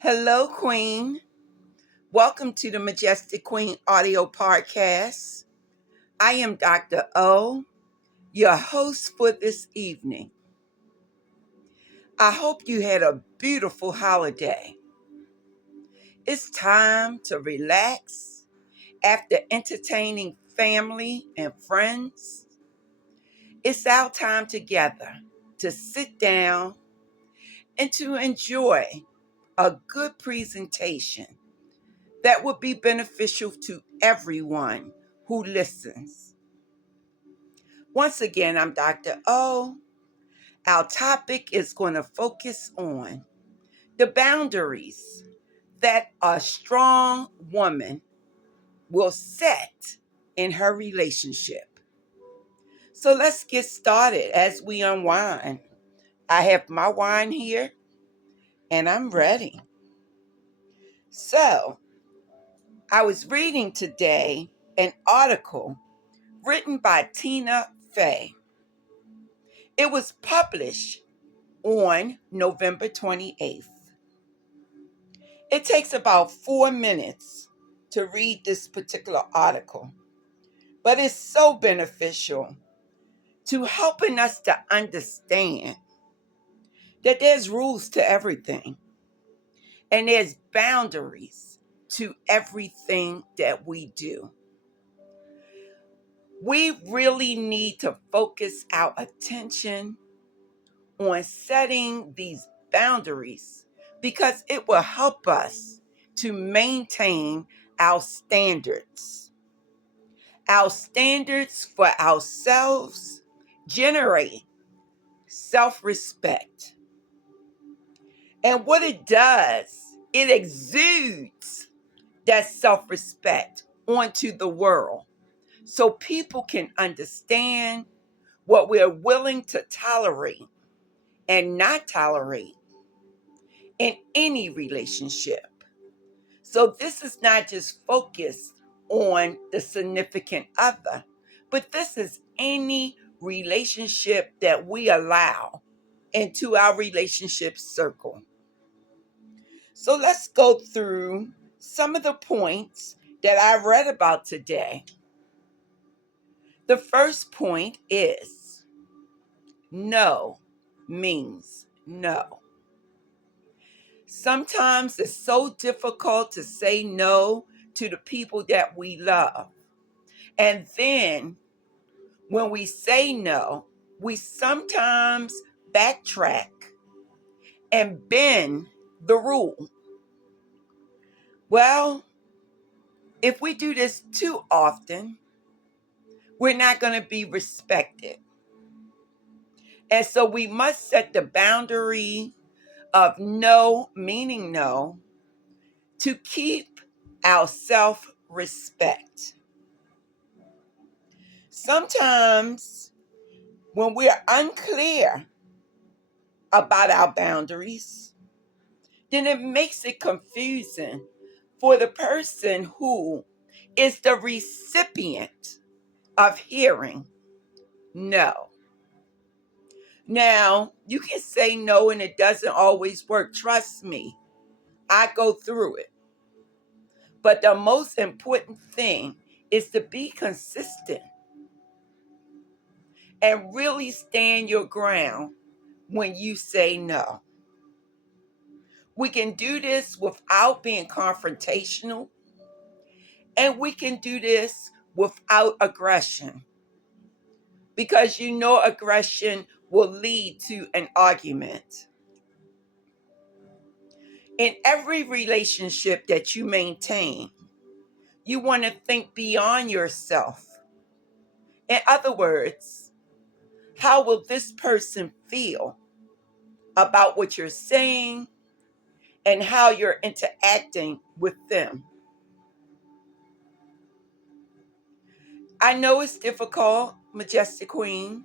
Hello, Queen. Welcome to the Majestic Queen audio podcast. I am Dr. O, your host for this evening. I hope you had a beautiful holiday. It's time to relax after entertaining family and friends. It's our time together to sit down and to enjoy a good presentation that would be beneficial to everyone who listens. Once again, I'm Dr. O. Our topic is going to focus on the boundaries that a strong woman will set in her relationship. So let's get started as we unwind. I have my wine here and I'm ready. So, I was reading today an article written by Tina Fey. It was published on November 28th. It takes about 4 minutes to read this particular article, but it's so beneficial to helping us to understand that there's rules to everything and there's boundaries to everything that we do. We really need to focus our attention on setting these boundaries because it will help us to maintain our standards. Our standards for ourselves generate self respect. And what it does, it exudes that self respect onto the world so people can understand what we're willing to tolerate and not tolerate in any relationship. So this is not just focused on the significant other, but this is any relationship that we allow into our relationship circle. So let's go through some of the points that I read about today. The first point is no means no. Sometimes it's so difficult to say no to the people that we love. And then when we say no, we sometimes backtrack and bend the rule. Well, if we do this too often, we're not going to be respected. And so we must set the boundary of no, meaning no, to keep our self respect. Sometimes when we're unclear about our boundaries, then it makes it confusing for the person who is the recipient of hearing no. Now, you can say no and it doesn't always work. Trust me, I go through it. But the most important thing is to be consistent and really stand your ground when you say no. We can do this without being confrontational, and we can do this without aggression because you know aggression will lead to an argument. In every relationship that you maintain, you want to think beyond yourself. In other words, how will this person feel about what you're saying and how you're interacting with them? I know it's difficult, Majestic Queen,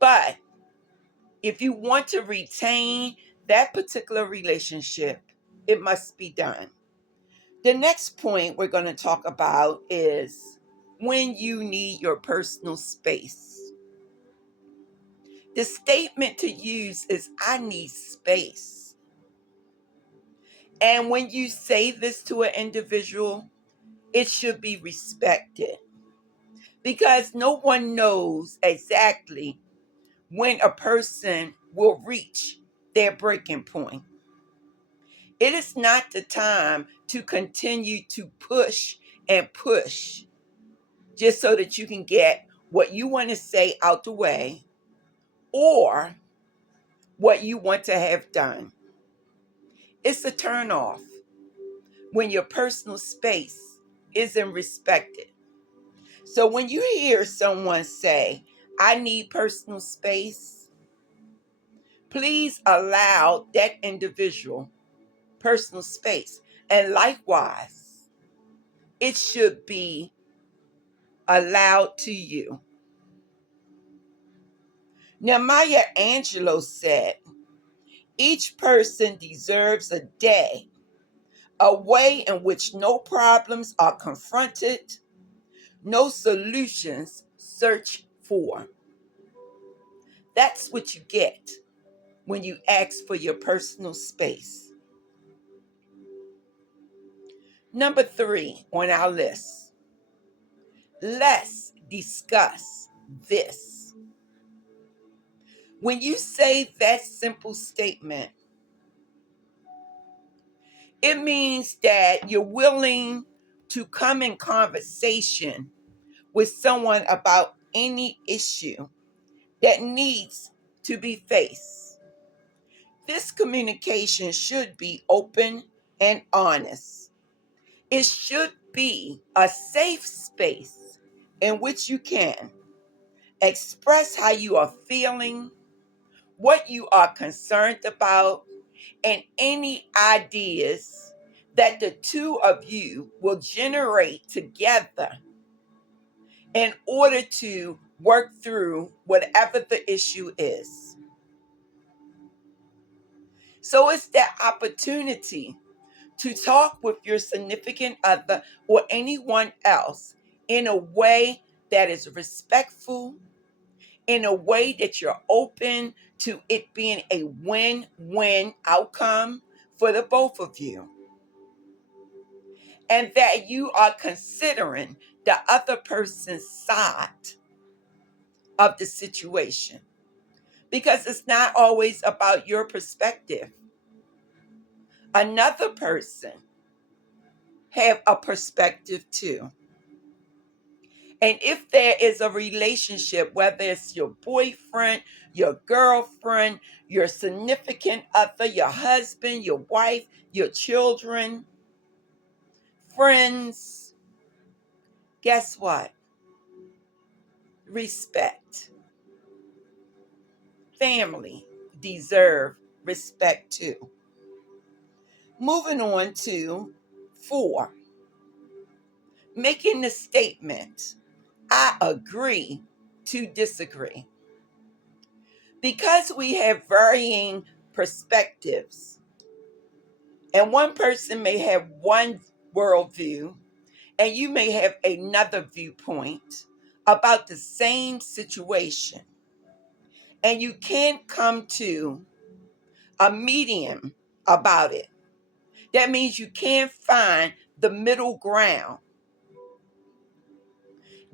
but if you want to retain that particular relationship, it must be done. The next point we're going to talk about is when you need your personal space. The statement to use is I need space. And when you say this to an individual, it should be respected, because no one knows exactly when a person will reach their breaking point. It is not the time to continue to push and push just so that you can get what you want to say out the way or what you want to have done. It's a turnoff when your personal space isn't respected. So when you hear someone say, I need personal space, please allow that individual personal space. And likewise, it should be allowed to you. Now, Maya Angelou said, each person deserves a day, a way in which no problems are confronted, no solutions searched for. That's what you get when you ask for your personal space. Number 3 on our list, let's discuss this. When you say that simple statement, it means that you're willing to come in conversation with someone about any issue that needs to be faced. This communication should be open and honest. It should be a safe space in which you can express how you are feeling, what you are concerned about, and any ideas that the two of you will generate together in order to work through whatever the issue is. So it's that opportunity to talk with your significant other or anyone else in a way that is respectful, in a way that you're open to it being a win-win outcome for the both of you, and that you are considering the other person's side of the situation, because it's not always about your perspective. Another person have a perspective too. And if there is a relationship, whether it's your boyfriend, your girlfriend, your significant other, your husband, your wife, your children, friends, guess what? Respect. Family deserve respect too. Moving on to 4, making the statement, I agree to disagree. Because we have varying perspectives, and one person may have one worldview, and you may have another viewpoint about the same situation, and you can't come to a medium about it. That means you can't find the middle ground,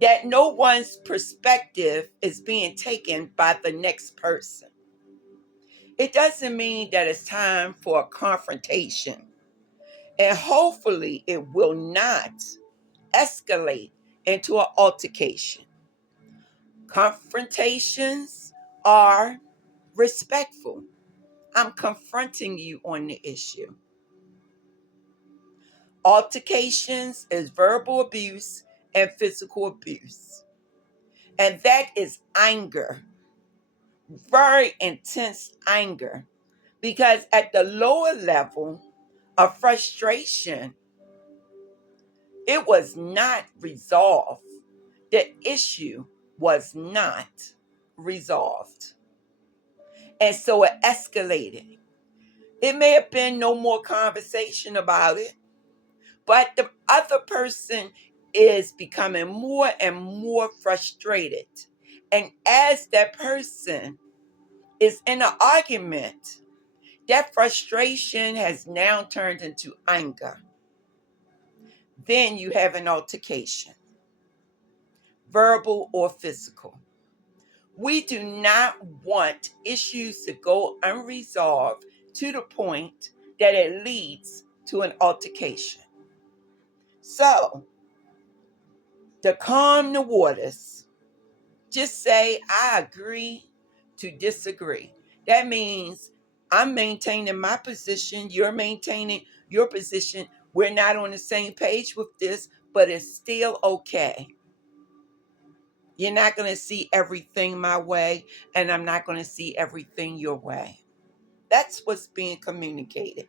that no one's perspective is being taken by the next person. It doesn't mean that it's time for a confrontation. And hopefully it will not escalate into an altercation. Confrontations are respectful. I'm confronting you on the issue. Altercations is verbal abuse and physical abuse. And that is anger, very intense anger, because at the lower level of frustration, it was not resolved. The issue was not resolved. And so it escalated. It may have been no more conversation about it, but the other person is becoming more and more frustrated. And as that person is in an argument, That frustration has now turned into anger. Then you have an altercation, verbal or physical. We do not want issues to go unresolved to the point that it leads to an altercation. So, to calm the waters, just say, I agree to disagree. That means I'm maintaining my position, you're maintaining your position. We're not on the same page with this, but it's still okay. You're not going to see everything my way, and I'm not going to see everything your way. That's what's being communicated.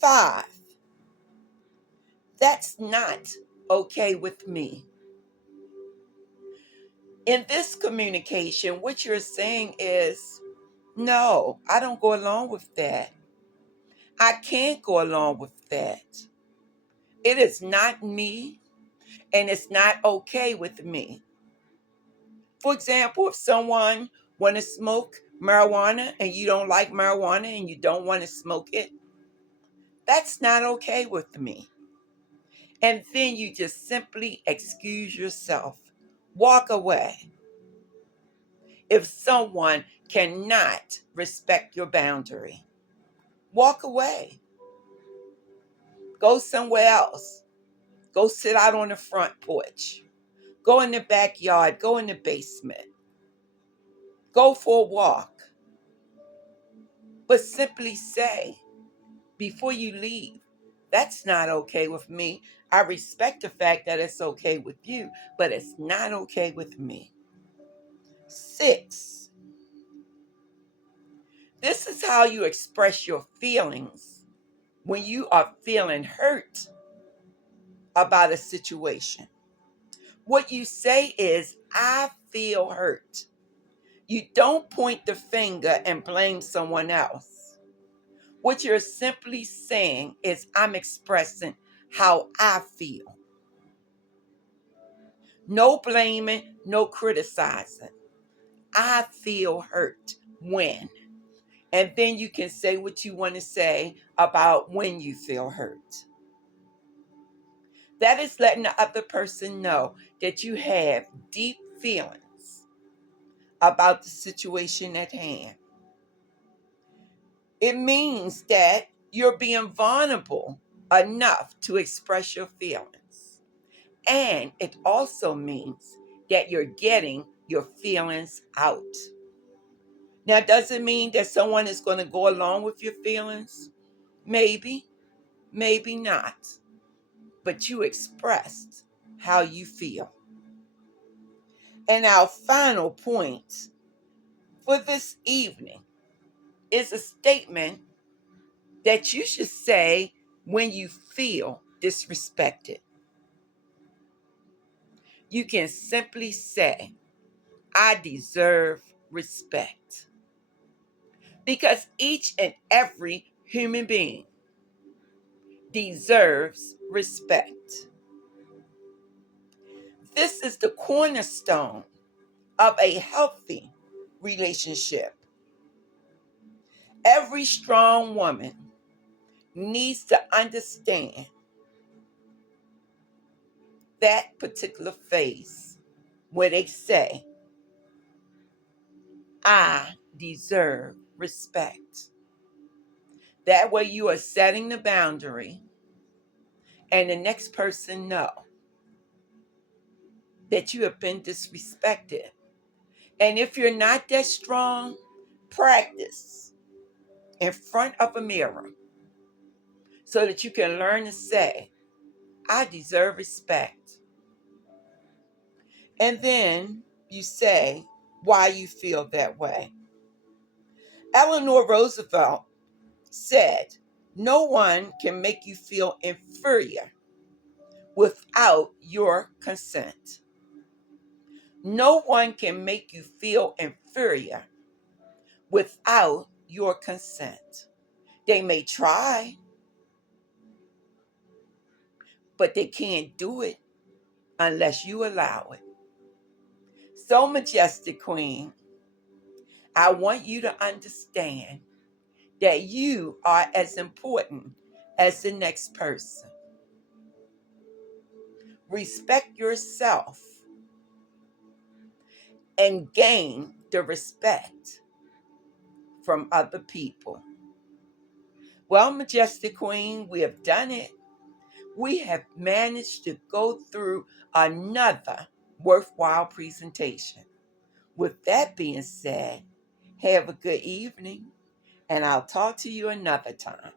5, that's not okay with me. In this communication, what you're saying is, no, I don't go along with that. I can't go along with that. It is not me, and it's not okay with me. For example, if someone want to smoke marijuana and you don't like marijuana and you don't want to smoke it, that's not okay with me. And then you just simply excuse yourself. Walk away. If someone cannot respect your boundary, walk away. Go somewhere else. Go sit out on the front porch. Go in the backyard. Go in the basement. Go for a walk. But simply say, before you leave, that's not okay with me. I respect the fact that it's okay with you, but it's not okay with me. 6, this is how you express your feelings when you are feeling hurt about a situation. What you say is, I feel hurt. You don't point the finger and blame someone else. What you're simply saying is, I'm expressing how I feel. No blaming, no criticizing. I feel hurt when. And then you can say what you want to say about when you feel hurt. That is letting the other person know that you have deep feelings about the situation at hand. It means that you're being vulnerable enough to express your feelings. And it also means that you're getting your feelings out. Now, does it mean that someone is going to go along with your feelings? Maybe, maybe not. But you expressed how you feel. And our final point for this evening is a statement that you should say when you feel disrespected. You can simply say, I deserve respect. Because each and every human being deserves respect. This is the cornerstone of a healthy relationship. Every strong woman needs to understand that particular phase where they say, I deserve respect. That way you are setting the boundary and the next person know that you have been disrespected. And if you're not that strong, practice in front of a mirror so that you can learn to say, I deserve respect. And then you say why you feel that way. Eleanor Roosevelt said, no one can make you feel inferior without your consent. No one can make you feel inferior without your consent. They may try, but they can't do it unless you allow it. So, Majestic Queen, I want you to understand that you are as important as the next person. Respect yourself and gain the respect from other people. Well, Majestic Queen, we have done it. We have managed to go through another worthwhile presentation. With that being said, have a good evening, and I'll talk to you another time.